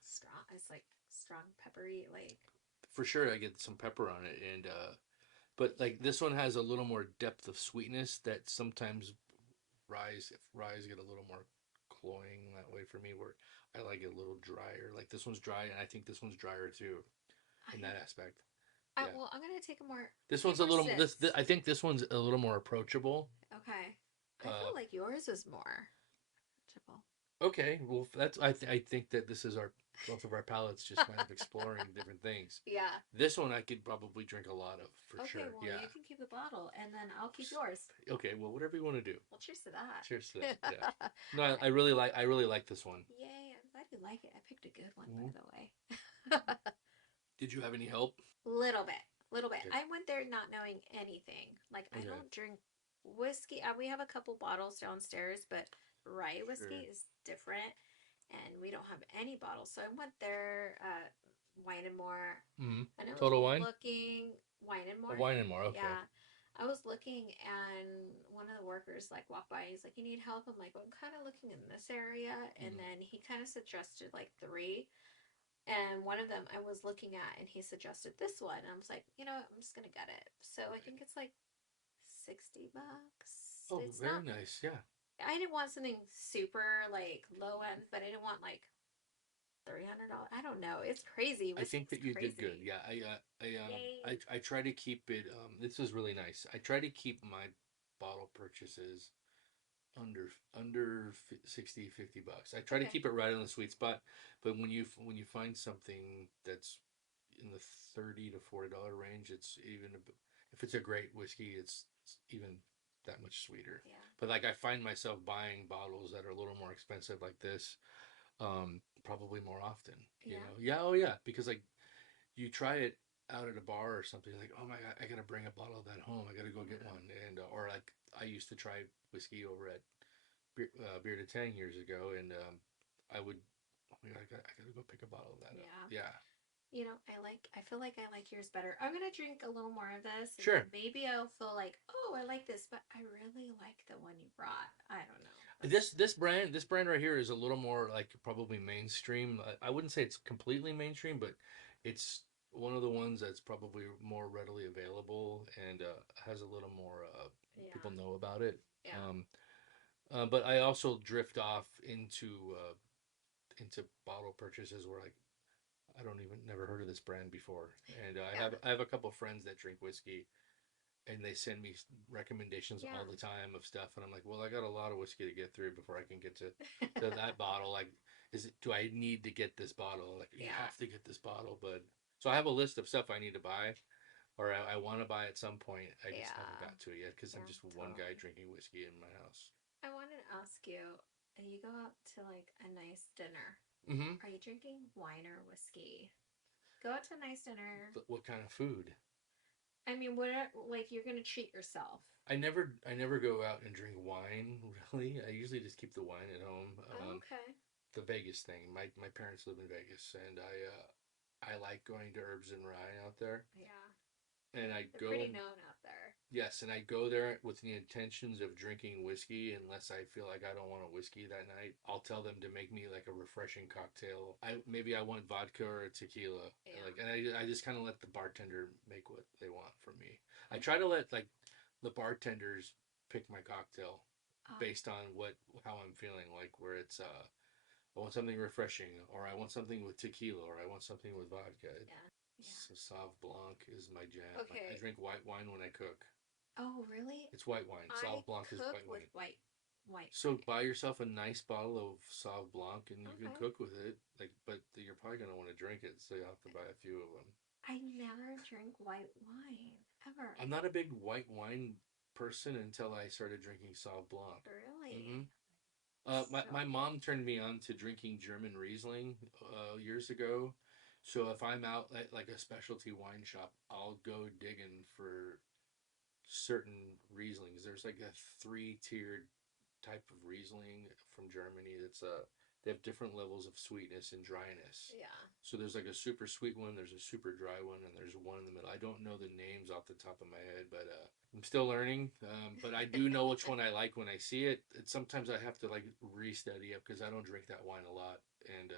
Strong. It's like strong peppery. Like for sure. I get some pepper on it, and but like this one has a little more depth of sweetness that sometimes rye get a little more cloying that way for me. Where I like it a little drier. Like this one's dry, and I think this one's drier too in I. that aspect. Yeah, Well, I'm gonna take a this few one's a more little. sips. I think this one's a little more approachable. Okay. I Uh, felt like yours was more approachable. okay, well that's I think that this is our both of our palates just kind of exploring different things. Yeah. This one I could probably drink a lot of for Okay, sure. well, Yeah. you can keep the bottle and then I'll keep yours. Okay, well whatever you want to do. Well, cheers to that. Cheers to that. Yeah. No, All right. I really like this one. Yay, I'm glad you like it. I picked a good one, by Mhm. the way. Did you have any help? Little bit. Little bit. Okay. I went there not knowing anything. Like, I Okay. don't drink whiskey. We have a couple bottles downstairs, but rye Sure. whiskey is different. And we don't have any bottles. So I went there, Wine and More, Mm-hmm. and I was Total Wine? looking, Wine and A More. wine and more. Okay. Yeah. I was looking and one of the workers like walked by and he's like, "You need help?" I'm like, well, "I'm kind of looking in this area." And Mm-hmm. then he kind of suggested like three. And one of them I was looking at and he suggested this one. And I was like, you know what? I'm just going to get it. So I Right. think it's like $60. Oh, It's very not, nice. Yeah. I didn't want something super like low end, but I didn't want like $300. I don't know. It's crazy. I think Whiskey's that you did good. crazy. Yeah. Yay. I try to keep it. This is really nice. I try to keep my bottle purchases under 60 $50. I try to Okay. keep it right on the sweet spot, but when you find something that's in the $30 to $40 range, it's even if it's a great whiskey, it's even that much sweeter. Yeah. But like I find myself buying bottles that are a little more expensive like this, probably more often. You Yeah. know, yeah, oh yeah, because like you try it out at a bar or something, like oh my god, I gotta bring a bottle of that home. I gotta go get one, and or like I used to try whiskey over at Bearded 10 years ago, and I would oh my god, I gotta go pick a bottle of that up. Yeah. Yeah, You know, I feel like I like yours better. I'm gonna drink a little more of this, and then sure. maybe I'll feel like, oh, I like this, but I really like the one you brought. I don't know. This brand right here is a little more like probably mainstream. I wouldn't say it's completely mainstream, but it's one of the ones that's probably more readily available and has a little more people Yeah, know about it. yeah, Um, but I also drift off into bottle purchases where like I don't even never heard of this brand before, and yeah, I have a couple friends that drink whiskey, and they send me recommendations yeah, all the time of stuff, and I'm like, well, I got a lot of whiskey to get through before I can get to that bottle. Like, do I need to get this bottle? Like, you yeah, have to get this bottle, but so I have a list of stuff I need to buy or I want to buy at some point. I just haven't yeah, got to it yet because I'm yeah, just one guy totally. drinking whiskey in my house. I wanted to ask you, you go out to like a nice dinner. Mm-hmm. Are you drinking wine or whiskey? Go out to a nice dinner. But what kind of food? I mean, what like you're gonna treat yourself? I never go out and drink wine. Really, I usually just keep the wine at home. Oh, okay. The Vegas thing. My parents live in Vegas, and I like going to Herbs and Rye out there, Yeah, and I they're go pretty and known out there. yes, and I go there with the intentions of drinking whiskey. Unless I feel like I don't want a whiskey that night, I'll tell them to make me like a refreshing cocktail. I want vodka or tequila, Yeah. like, and I just kind of let the bartender make what they want from me. I try to let like the bartenders pick my cocktail Oh, based on what how I'm feeling, like where it's I want something refreshing, or I want something with tequila, or I want something with vodka. yeah, yeah. So Sauv Blanc is my jam. I Okay. drink white wine when I cook. Oh, really? It's white wine. I Sauv Blanc is cook white with wine. white So wine. buy yourself a nice bottle of Sauv Blanc and you can Okay. cook with it. Like, but you're probably gonna want to drink it, so you'll have to buy a few of them. I never drink white wine ever. I'm not a big white wine person until I started drinking Sauv Blanc. Really? Mm-hmm. So My mom turned me on to drinking German Riesling years ago. So if I'm out at like a specialty wine shop, I'll go digging for certain Rieslings. There's like a three-tiered type of Riesling from Germany that's they have different levels of sweetness and dryness. Yeah. So there's like a super sweet one, there's a super dry one, and there's one in the middle. I don't know the names off the top of my head, but I'm still learning. But I do know which one I like when I see it. Sometimes I have to like re-study up because I don't drink that wine a lot. And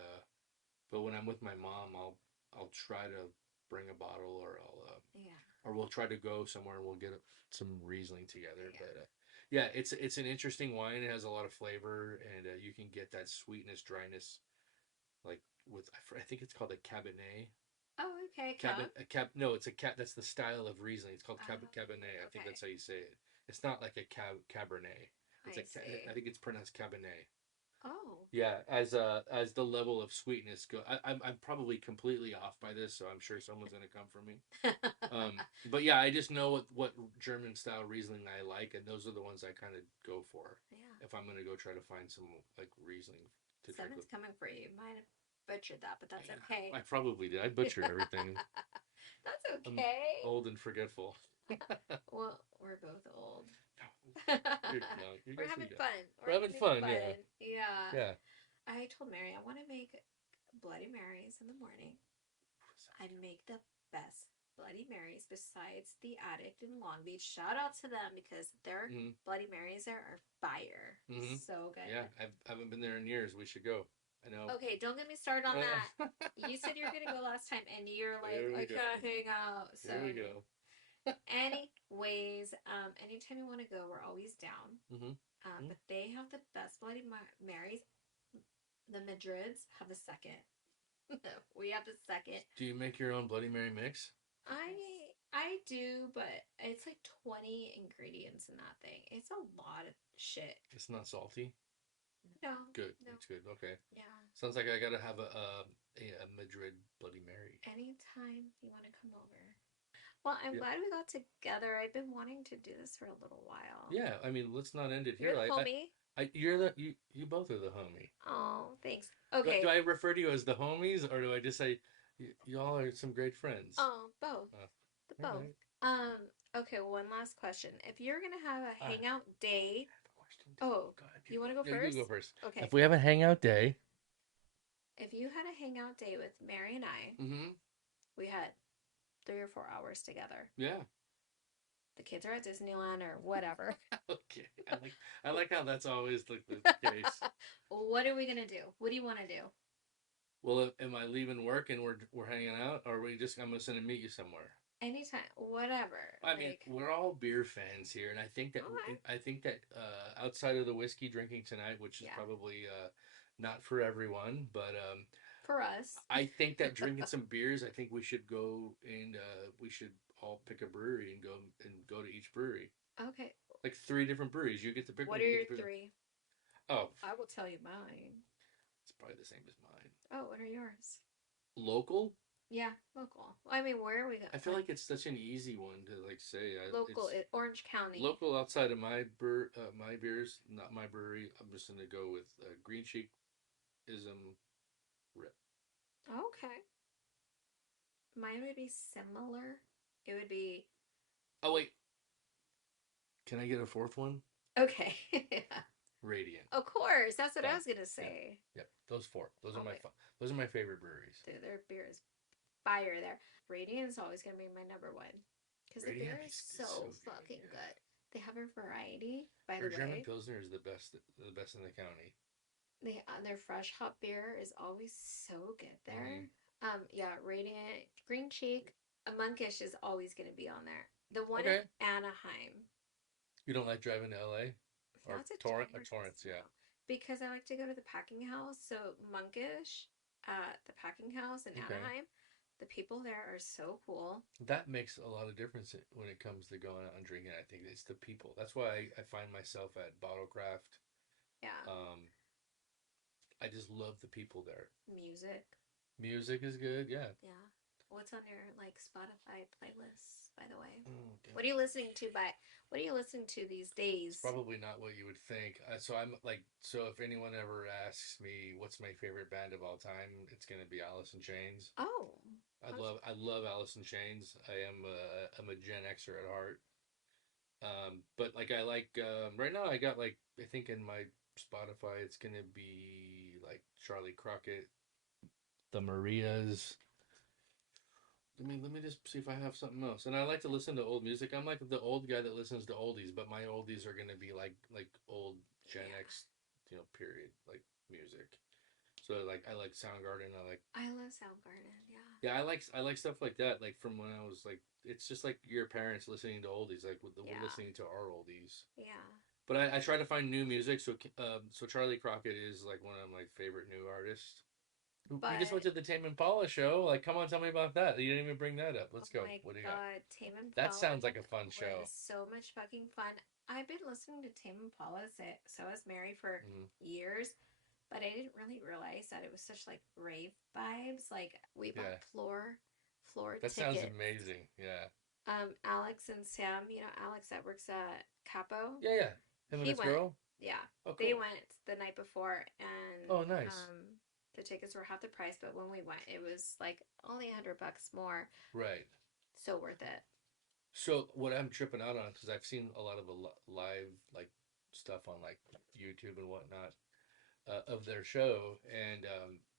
but when I'm with my mom, I'll try to bring a bottle, Yeah. or we'll try to go somewhere and we'll get some Riesling together. Yeah. But yeah, it's an interesting wine. It has a lot of flavor, and you can get that sweetness, dryness, like with I think it's called a Cabernet. Oh, okay. Cup. No, it's a cab. That's the style of Riesling. It's called Cabernet. I think Okay. that's how you say it. It's not like a Cabernet. It's I a see. I think it's pronounced Cabernet. Oh. Yeah, as the level of sweetness go, I'm probably completely off by this, so I'm sure someone's gonna come for me. But yeah, I just know what German style Riesling I like, and those are the ones I kind of go for Yeah. if I'm gonna go try to find some like Riesling to drink Seven's with. coming for you. Might have butchered that, but that's Yeah, okay. I probably did. I butchered everything. That's I'm okay. old and forgetful. Well, we're both old. You're young. You're We're just having young. fun. We're We're having having fun. Yeah, fun. Yeah. yeah. I told Mary I want to make Bloody Marys in the morning. I make the best Bloody Marys besides the Addict in Long Beach. Shout out to them because their Mm-hmm. Bloody Marys there are fire. Mm-hmm. So good. Yeah, I haven't been there in years. We should go. I know. Okay, don't get me started on that. You said you were gonna go last time, and you're like, Here we I go. can't hang out. So, Here we go. anyways, anytime you want to go, we're always down. Mm-hmm. But they have the best Bloody Marys. The Madrids have the second. We have the second. Do you make your own Bloody Mary mix? I do, but it's like 20 ingredients in that thing. It's a lot of shit. It's not salty. No, Good. no, It's good. Okay. yeah. Sounds like I gotta have a Madrid Bloody Mary. Anytime you want to come over. Well, I'm Yeah. glad we got together. I've been wanting to do this for a little while. Yeah. I mean, let's not end it You're here. the homie. You're the you both are the homie. Oh, thanks. Do Okay. I refer to you as the homies, or do I just say y'all are some great friends? Oh, both. The All both. right. Um, okay, one last question. If you're gonna have a I hangout day, have a question. oh, Go ahead. you want to go You first? go first. Okay. If we have a hangout day. If you had a hangout day with Mary and I, Mm-hmm. we had 3 or 4 hours together. Yeah. The kids are at Disneyland or whatever. Okay. I like how that's always the case. What are we gonna do? What do you want to do? Well, am I leaving work and we're hanging out, or are we just I'm just gonna meet you somewhere? Anytime, whatever. I mean, Like, we're all beer fans here, and okay. I think that outside of the whiskey drinking tonight, which is Yeah, probably not for everyone, but for us. I think that drinking some beers, I think we should go and we should all pick a brewery and go to each brewery. Okay. Like three different breweries. You get to pick What one. are You get your to pick one. three? Oh, I will tell you mine. it's probably the same as mine. Oh, what are yours? Local. Yeah, local. I mean, where are we I going? feel like it's such an easy one to like say. Local, It's Orange County. local outside of my beers, not my brewery. I'm just gonna go with Green Cheek Ism Rip. Okay. Mine would be similar. It would be Oh wait, can I get a fourth one? okay. Radiant. Of course, that's what I Done. was gonna Yeah, say. yep. Those four. Oh wait, Those are my favorite breweries. their beer is fire there. Radiant is always gonna be my number one because the beer Radiant is is so so good. fucking Yeah. good. They have a variety, by Their the German way. Pilsner is the best in the county. Their fresh hop beer is always so good there. Mm-hmm. Yeah, Radiant, Green Cheek, a Monkish is always gonna be on there. The one in Okay. Anaheim. You don't like driving to LA or That's a Torrance? Yeah. no. Because I like to go to the packing house. So Monkish at the packing house in Okay. Anaheim, the people there are so cool. That makes a lot of difference when it comes to going out and drinking. I think it's the people. That's why I find myself at Bottlecraft. Yeah. Um, I just love the people there. Music. Music is good. Yeah. Yeah. What's on your like Spotify playlists, by the way? Oh, What are you listening to what are you listening to these it's days? probably not what you would think. So I'm like, so if anyone ever asks me what's my favorite band of all time, it's gonna be Alice in Chains. Oh. I love Alice in Chains. I'm a Gen Xer at heart. But like I like right now I got like I think in my Spotify it's gonna be like Charlie Crockett, the Marias. Let me just see if I have something else. And I like to listen to old music. I'm like the old guy that listens to oldies, but my oldies are gonna be like old Gen Yeah. X, period, like music. So like I like Soundgarden. I like I love Soundgarden. Yeah. yeah, I like stuff like that. Like from when I was like, it's just like your parents listening to oldies. Like we're Yeah. listening to our oldies. Yeah. But I try to find new music. So Charlie Crockett is like one of my favorite new artists. We just went But to the Tame Impala show. Like, come on, tell me about that. You didn't even bring that up. oh Let's go. my What do you got? god, Tame That Impala sounds like a fun show. was so much fucking fun. I've been listening to Tame Impala so I was married for Mm, years, but I didn't really realize that it was such like rave vibes. Like we bought yeah, floor that sounds tickets. amazing. Yeah, Alex and Sam, Alex that works at Capo, yeah, yeah. Him and he his went. girl. Yeah, Oh, they cool. went the night before, and Oh, nice. the tickets were half the price. But when we went, it was like only $100 more. Right. So worth it. So what I'm tripping out on because I've seen a lot of the live like stuff on like YouTube and whatnot of their show, and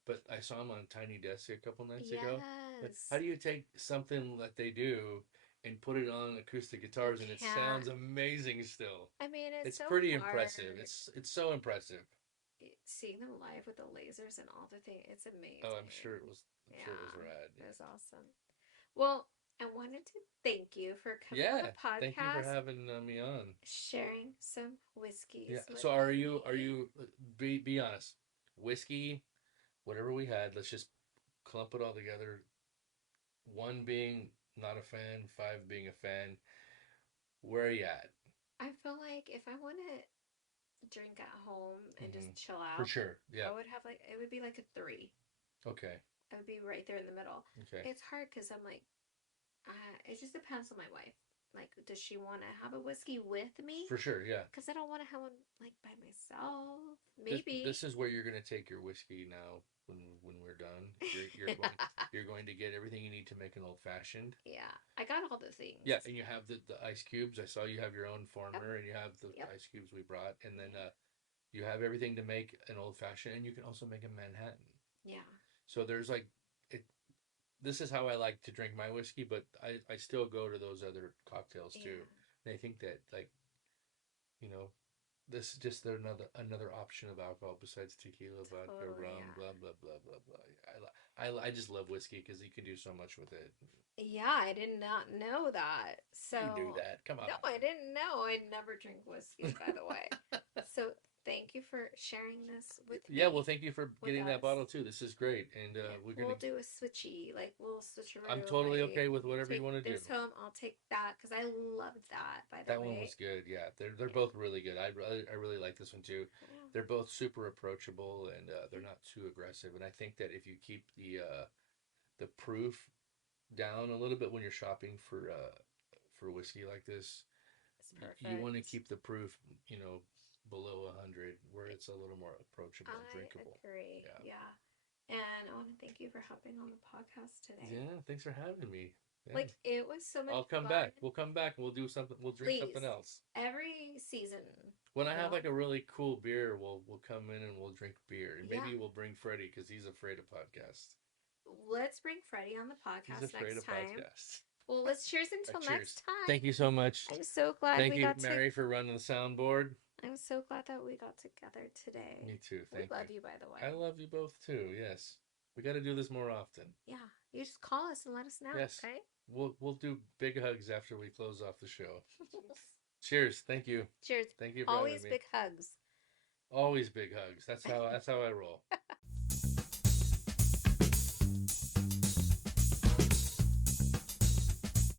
but I saw him on Tiny Desk a couple nights ago. But how Yes. do you take something that they do and put it on acoustic You guitars and it can't. sounds amazing still? I mean, it's It's so pretty impressive. hard It's so impressive. seeing them live with the lasers and all the things. It's Oh, I'm sure amazing. it was. I'm sure it was Yeah, rad. it was awesome. Well, I wanted to thank you for coming on Yeah. the Thank you for podcast, having me on. sharing some Yeah. whiskeys with So are me. you be honest? Whiskey, whatever we had, let's just clump it all together. One being not a fan, five being a fan. Where are you at? I feel like if I want to drink at home and Hmm. just chill For out, sure. I Yeah. would have like, it would be like a three. Okay. I would be right there in the middle. Okay. It's hard because I'm like, it just depends on my wife. Like, does she want to have a whiskey with me? For sure. Yeah. Because I don't want to have one like by myself. This Maybe. is where you're gonna take your whiskey now when we're done. You're going to get everything you need to make an old fashioned. Yeah, I got all the Yeah, things. and you have the ice cubes. I saw you have your own Yep, former, and you have the yep, ice cubes we brought, and then yeah, you have everything to make an old fashioned, and you can also make a Manhattan. yeah, So there's like it. This is how I like to drink my whiskey, but I still go to those other cocktails too. yeah. And I think that like you know this is just another option of alcohol besides tequila, vodka, Totally, rum, yeah. blah blah blah blah blah. I just love whiskey because you can do so much with it. Yeah, I did not know that. You knew So, that. Come on. no, I didn't know. I never drink whiskey, by the way. So, thank you for sharing this with Yeah, well, me, thank you for with getting that us. bottle too. This is great, and Yeah, we're we'll gonna. do a switchy, like we'll I'm switcheroo. totally Like okay with you whatever you take want to do. this home, I'll take that because I loved that. By the That one way, was good. Yeah, they're yeah, both really good. I really like this one too. yeah, They're both super approachable and they're yeah. not too aggressive. And I think that if you keep the proof down a little bit when you're shopping for whiskey like this, It's you want to perfect. keep the proof below 100 where it's a little more approachable and I drinkable. agree. Yeah. Yeah, and I want to thank you for hopping on the podcast today. Yeah. Thanks for having me. Yeah. Like it was so much I'll come fun. back. We'll come back and we'll do something. We'll drink Please, something else. every season, When I you have know, like a really cool beer, we'll come in and we'll drink beer, and yeah. maybe we'll bring Freddie because he's afraid of podcasts. Let's bring Freddie on the He's podcast afraid next of time. podcasts. Well, let's cheers until Cheers. next Thank time. you so much. I'm so glad Thank we you, got to. Mary, for running the soundboard. I'm so glad that we got together today. Me too. We Thank you. love you, by the I way. love you both too. Yes, we got to do this more often. Yeah, you just call us and let us know, Yes, okay? we'll do big hugs after we close off the show. Cheers. Thank you. Cheers. Thank you for having Always me. big hugs. Always big hugs. That's how I roll.